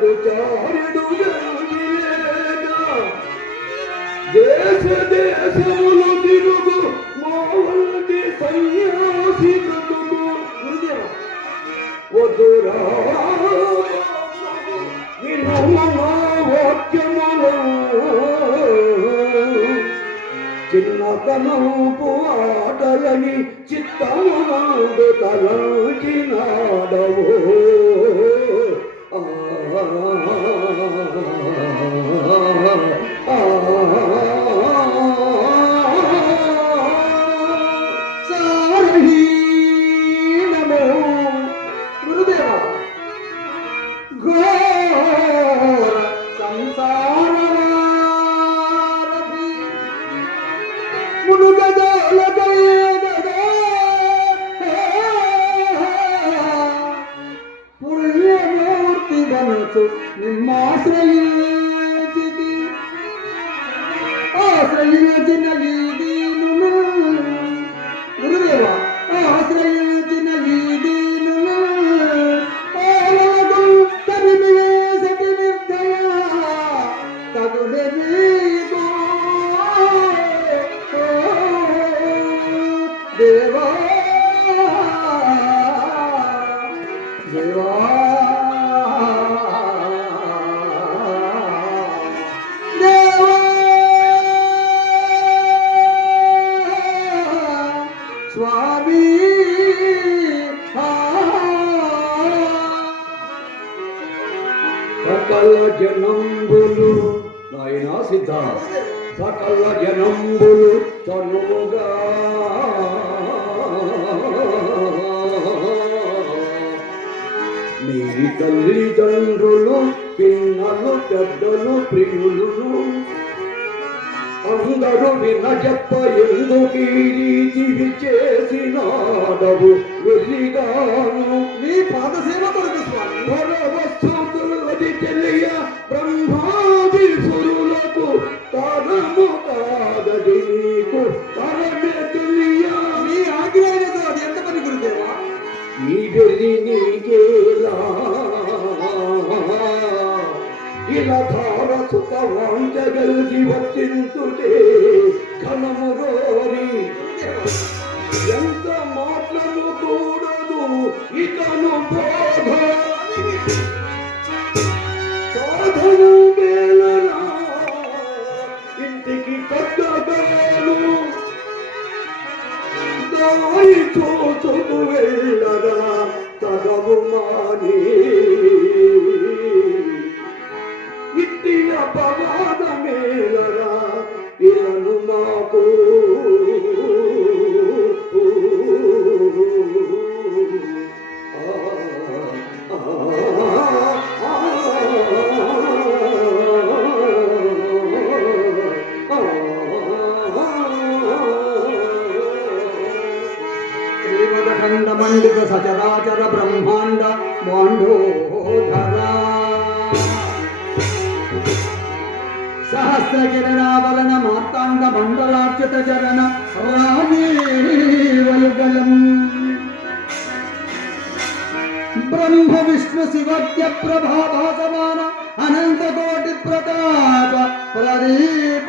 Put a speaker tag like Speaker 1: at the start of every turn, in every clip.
Speaker 1: లేక వేలకు చారెడు దేశ దేశములు తిరుగు మోవంటి సన్యాసి బ్రతుకు. వదురా వినుమ వాక్యములు చిన్నతనపు ఆటలని చిత్తమునందు తలంచినాడవు. Oh, మనసు నిమ్మాశ్రయించితి ఆశ్రయించిన సకల జనంబులు తనుగా నీ తల్లిదండ్రులు పిన్నలు పెద్దలు ప్రియులు అందరూ వినజప్ప ఎందుకు ఈ రీతి చేసినాడవు? వెళ్ళిగాను.
Speaker 2: నీ పాదసేవ కొరకు
Speaker 1: వెళ్ళి నీకేలా సుత వాంచగలిగి వర్తింతుటే ఘనము ఎంత మాటలు కూడదు ఇతను
Speaker 2: శ్రీమదఖండ సచరాచర బ్రహ్మాండ మాండోధర సహస్ర కిరణావలన మార్తాండ మండలార్చిత చరణ రాజీవయుగలం బ్రహ్మ విష్ణు శివజ్ఞ ప్రభాభాసమాన అనంత కోటి ప్రతాప ప్రదీప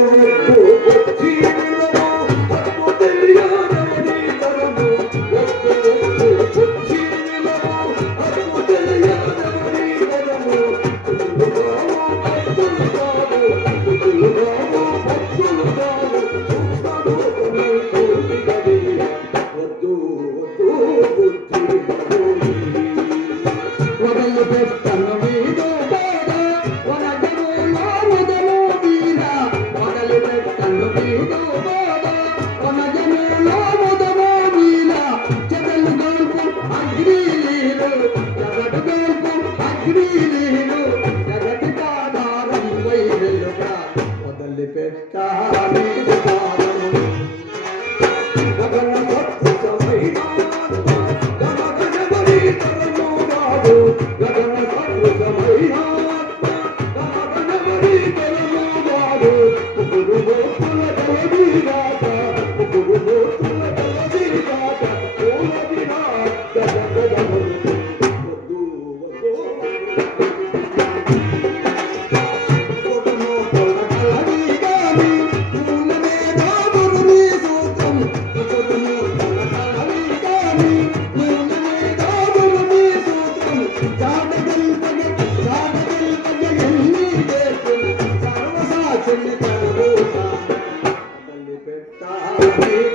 Speaker 1: Senhor. Thank you.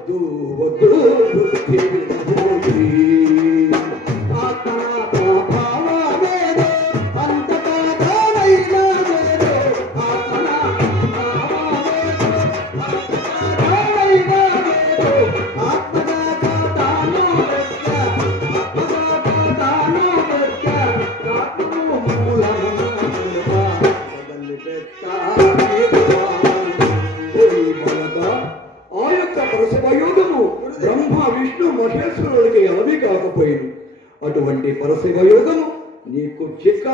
Speaker 1: বধু বধু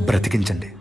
Speaker 3: బ్రతికించండి.